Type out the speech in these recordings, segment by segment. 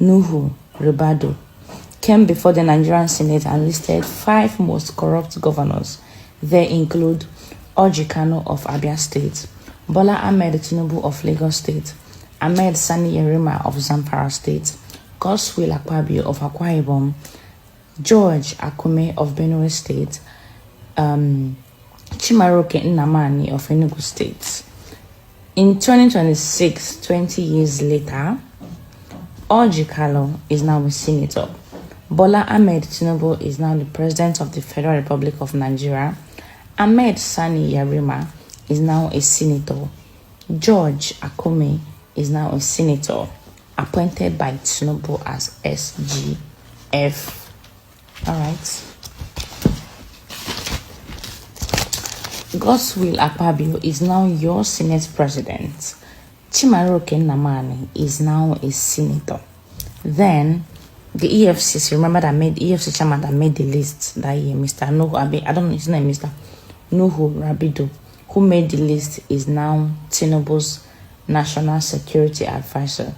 Nuhu Ribadu, came before the Nigerian Senate and listed 5 most corrupt governors. They include Orji Kano of Abia State, Bola Ahmed Tinubu of Lagos State, Ahmed Sani Yerima of Zamfara State, Godswill Akpabio of Akwa Ibom, George Akume of Benue State, Chimaroke Nnamani of Enugu State. In 2026, 20 years later, Orji Kano is now a senator. Bola Ahmed Tinubu is now the President of the Federal Republic of Nigeria. Ahmed Sani Yerima is now a senator. George Akume is now a senator, appointed by Tinubu as SGF. Alright. Godswill Akpabio is now your Senate President. Chimaroke Nnamani is now a senator. Then the EFCC, remember that made EFCC chairman that made the list that year, Mr. Nuhu I don't know his name, Mr. Nuhu Rabidu, who made the list, is now Tinubu's National Security Advisor,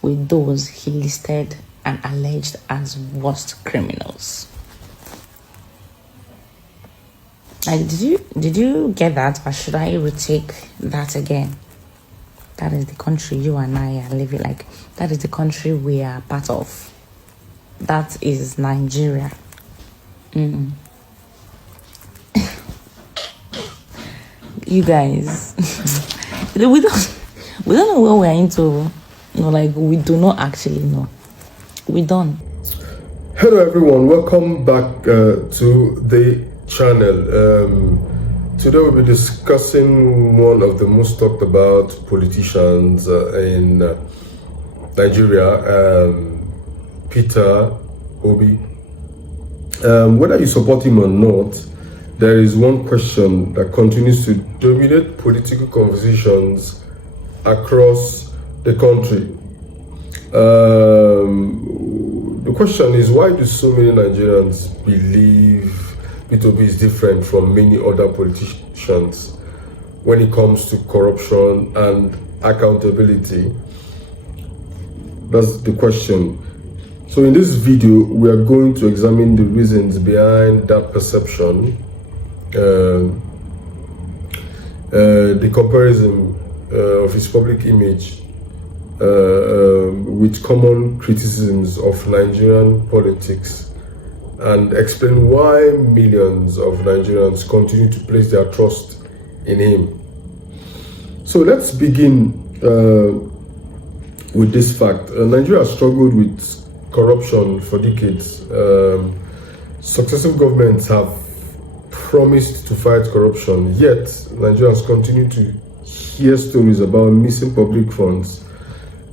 with those he listed and alleged as worst criminals. Like, did you get that, or should I retake that again? That is the country you and I are living. Like, that is the country we are part of. That is Nigeria. You guys, we don't know what we're into. No, like, we do not actually know. We don't. Hello everyone, welcome back to the channel. Today we'll be discussing one of the most talked about politicians in Nigeria, Peter Obi. Whether you support him or not, there is one question that continues to dominate political conversations across the country. The question is, why do so many Nigerians believe Peter Obi is different from many other politicians when it comes to corruption and accountability? That's the question. So in this video, we are going to examine the reasons behind that perception, the comparison of his public image with common criticisms of Nigerian politics, and explain why millions of Nigerians continue to place their trust in him. So let's begin with this fact. Nigeria has struggled with corruption for decades. Successive governments have promised to fight corruption, yet Nigerians continue to hear stories about missing public funds,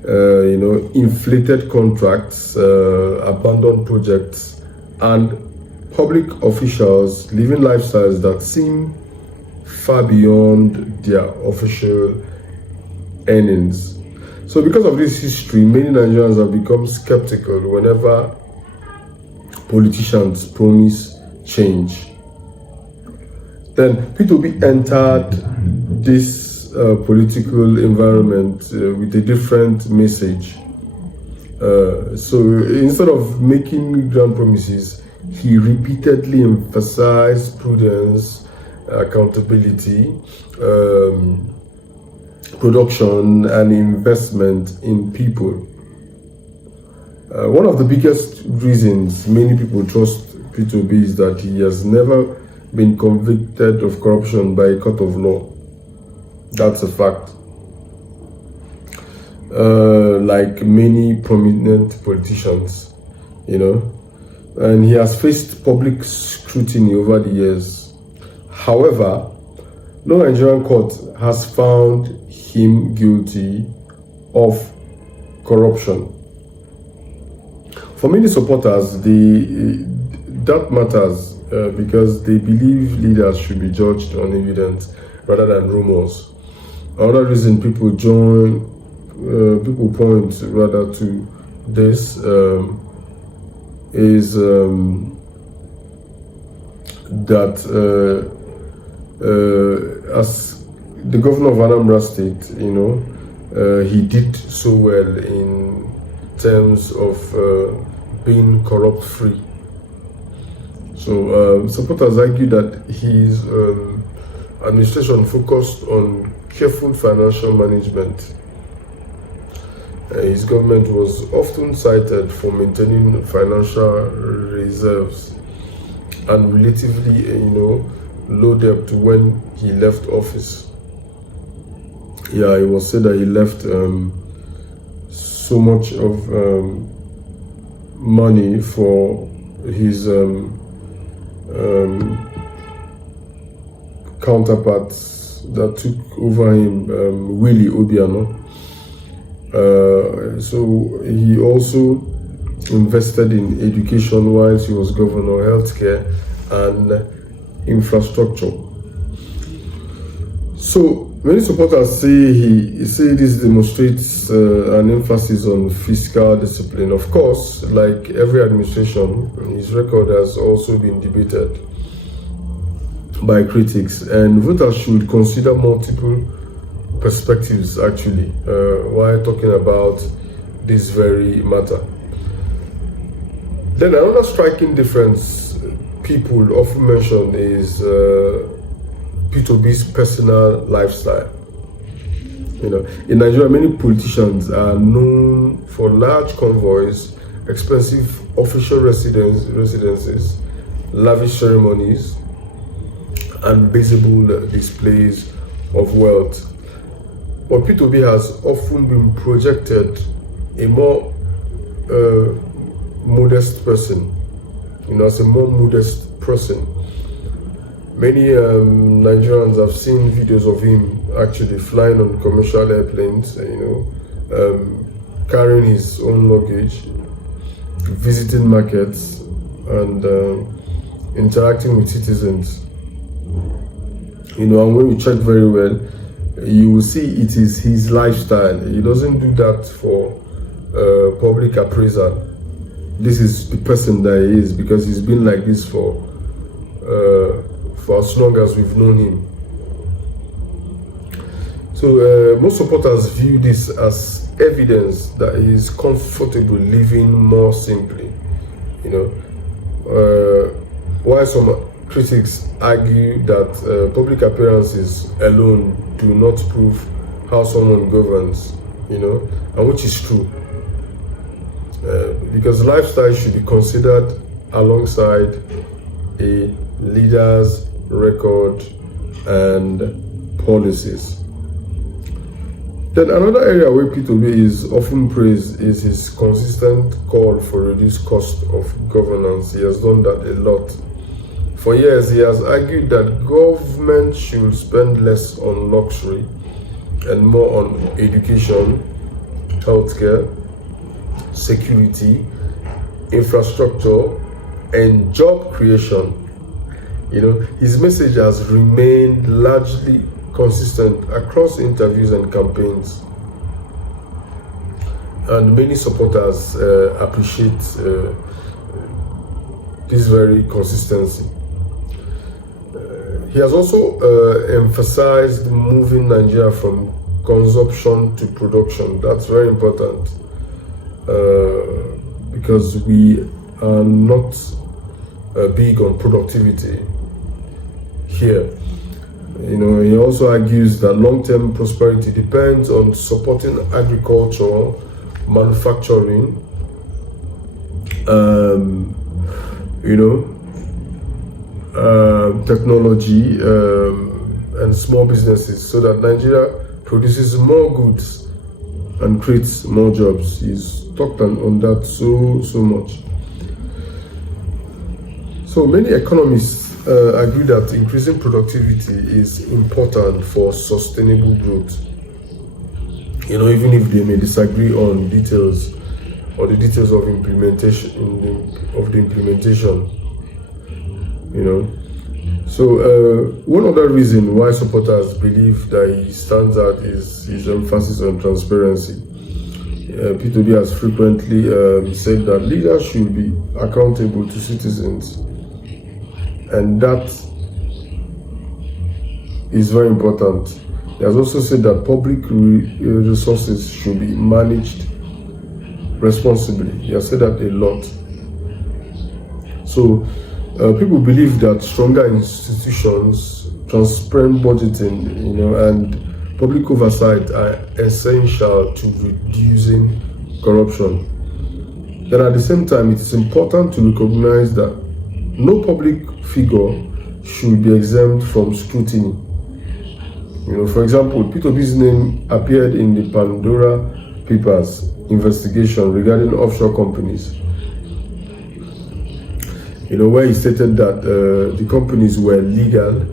inflated contracts, abandoned projects, and public officials living lifestyles that seem far beyond their official earnings. So because of this history, many Nigerians have become skeptical whenever politicians promise change. Then Peter Obi entered this political environment with a different message. So instead of making grand promises, he repeatedly emphasized prudence, accountability, production, and investment in people. One of the biggest reasons many people trust Peter Obi is that he has never been convicted of corruption by a court of law. That's a fact. Like many prominent politicians, and he has faced public scrutiny over the years. However, no Nigerian court has found him guilty of corruption. For many supporters, that matters because they believe leaders should be judged on evidence rather than rumors. Another reason people point rather to this is that as the governor of Anambra State, he did so well in terms of being corrupt free. So supporters argue that his administration focused on careful financial management. His government was often cited for maintaining financial reserves and relatively, low debt when he left office. Yeah, it was said that he left so much of money for his counterparts that took over him, Willie Obiano. So he also invested in education whilst he was governor, healthcare and infrastructure. So many supporters say this demonstrates an emphasis on fiscal discipline. Of course, like every administration, his record has also been debated by critics, and voters should consider multiple perspectives actually while talking about this very matter. Then another striking difference people often mention is P2B's personal lifestyle. In Nigeria, many politicians are known for large convoys, expensive official residences, lavish ceremonies, and visible displays of wealth. But P2B has often been projected a more modest person, as a more modest person. Many Nigerians have seen videos of him actually flying on commercial airplanes, carrying his own luggage, visiting markets, and interacting with citizens. And when you check very well, you will see it is his lifestyle. He doesn't do that for public appraisal. This is the person that he is, because he's been like this for as long as we've known him. So most supporters view this as evidence that he is comfortable living more simply. While some critics argue that public appearances alone do not prove how someone governs, and which is true. Because lifestyle should be considered alongside a leader's record and policies. Then another area where P2B is often praised is his consistent call for reduced cost of governance. He has done that a lot. For years, he has argued that government should spend less on luxury and more on education, healthcare, security, infrastructure, and job creation. His message has remained largely consistent across interviews and campaigns, and many supporters appreciate this very consistency. He has also emphasized moving Nigeria from consumption to production. That's very important because we are not big on productivity here. He also argues that long-term prosperity depends on supporting agriculture, manufacturing, technology, and small businesses, so that Nigeria produces more goods and creates more jobs. He's talked on that so much. So many economists agree that increasing productivity is important for sustainable growth. Even if they may disagree on details or the details of implementation the implementation. So one other reason why supporters believe that he stands out is his emphasis on transparency. P2B has frequently said that leaders should be accountable to citizens, and that is very important. He has also said that public resources should be managed responsibly. He has said that a lot. So people believe that stronger institutions, transparent budgeting, and public oversight are essential to reducing corruption. Then at the same time, it is important to recognize that no public figure should be exempt from scrutiny. For example, P2B's name appeared in the Pandora Papers investigation regarding offshore companies. Where he stated that the companies were legal,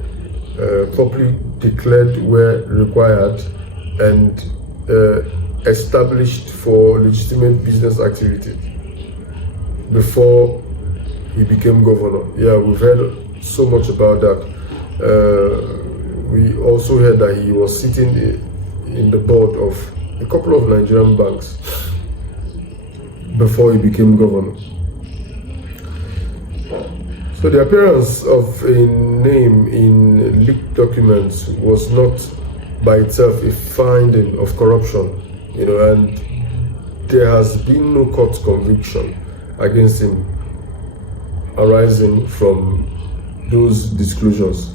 properly declared where required, and established for legitimate business activity before he became governor. Yeah, we've heard so much about that. We also heard that he was sitting in the board of a couple of Nigerian banks before he became governor. So the appearance of a name in leaked documents was not by itself a finding of corruption, and there has been no court conviction against him arising from those disclosures.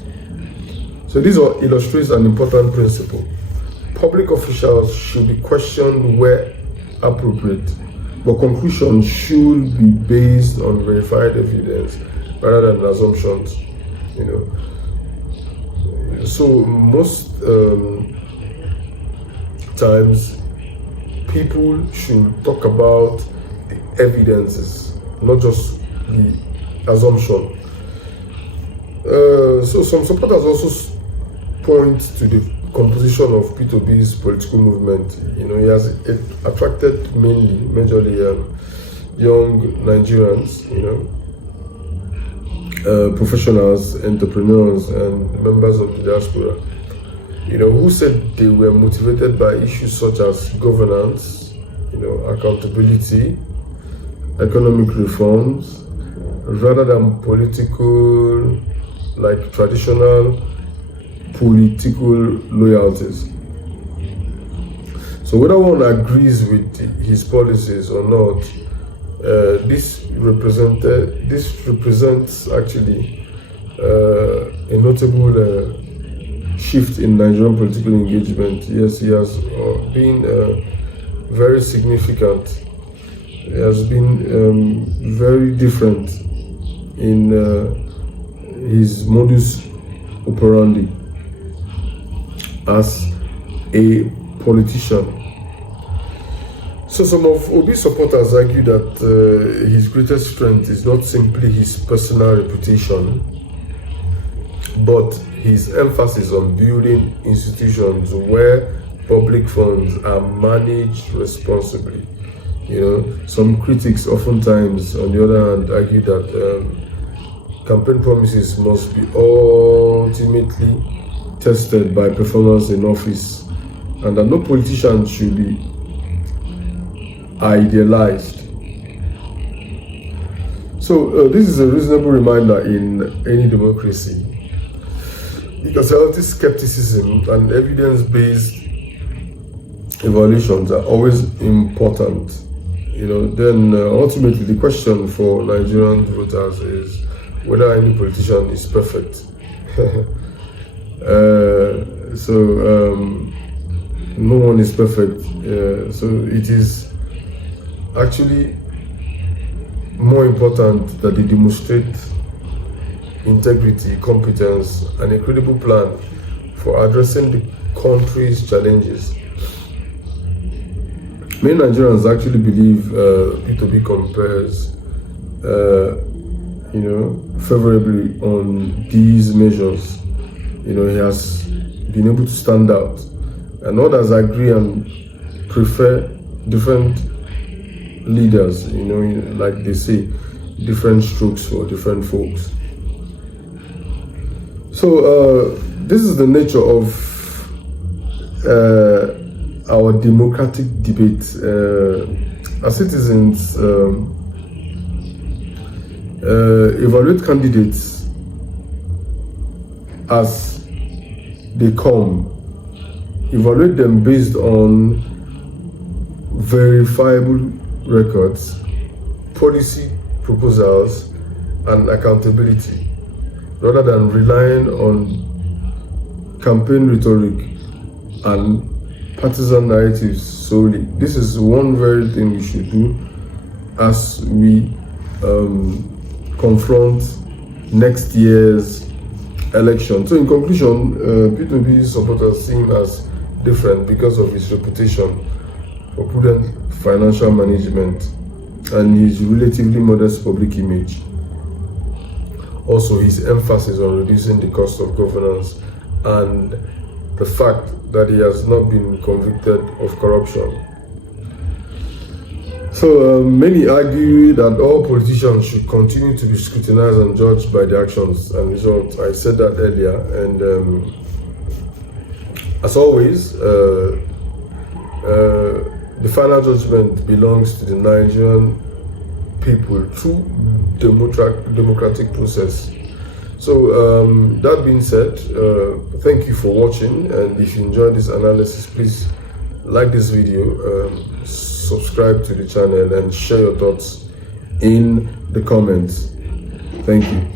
So this illustrates an important principle. Public officials should be questioned where appropriate, but conclusions should be based on verified evidence rather than assumptions. So most times people should talk about the evidences, not just the assumption. So some supporters also point to the composition of P2B's political movement. It has attracted majorly young Nigerians, professionals, entrepreneurs, and members of the diaspora, who said they were motivated by issues such as governance, accountability, economic reforms, rather than political, like traditional political loyalties. So whether one agrees with his policies or not, this represents actually a notable shift in Nigerian political engagement. Yes, he has been very significant. He has been very different in his modus operandi as a politician. So some of Obi's supporters argue that his greatest strength is not simply his personal reputation, but his emphasis on building institutions where public funds are managed responsibly. Some critics oftentimes, on the other hand, argue that campaign promises must be ultimately tested by performance in office, and that no politician should be idealized. So this is a reasonable reminder in any democracy, because healthy skepticism and evidence-based evaluations are always important. Then ultimately the question for Nigerian voters is whether any politician is perfect. No one is perfect. So it is actually more important that they demonstrate integrity, competence, and a credible plan for addressing the country's challenges. Many Nigerians actually believe P2B compares, favorably on these measures. He has been able to stand out, and others agree and prefer different leaders. Like they say, different strokes for different folks. So this is the nature of our democratic debate. As citizens evaluate candidates as they come, evaluate them based on verifiable records, policy proposals, and accountability, rather than relying on campaign rhetoric and partisan narratives solely. This is one very thing we should do as we confront next year's election. So in conclusion, P2B supporters see him as different because of his reputation for prudent financial management and his relatively modest public image. Also, his emphasis on reducing the cost of governance and the fact that he has not been convicted of corruption. So many argue that all politicians should continue to be scrutinized and judged by their actions and results. I said that earlier, and as always, the final judgment belongs to the Nigerian people through democratic process. So that being said, thank you for watching, and if you enjoyed this analysis, please like this video, subscribe to the channel, and share your thoughts in the comments. Thank you.